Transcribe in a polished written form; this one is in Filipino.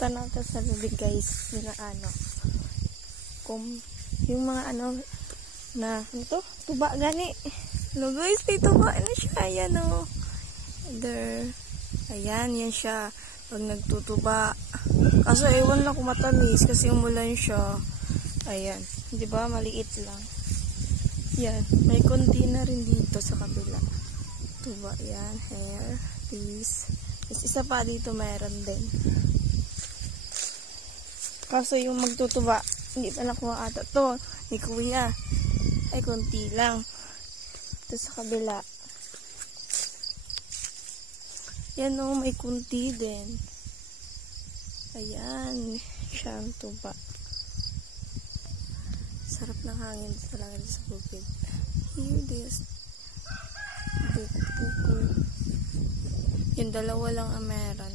tanong ka sa bibig guys na ano kung yung mga ano na ito tuba gani no guys, may tuba na siya. Ayan o there, ayan yan siya pag nagtutuba. Kaso ewan lang kung matamis kasi umulan siya. Ayan, di ba maliit lang yan, may konti na rin dito sa kabila tuba. Yan, hair piece. Tapos isa pa dito mayroon din. Kaso yung magtutuba, hindi pa nakuha ata to ni kuya. Ay, konti lang. Ito sa kabila. Yan o, may kunti din. Ayan, siyang tuba. Sarap ng hangin talaga sa bukid. Here this. Yung dalawa lang ang meron.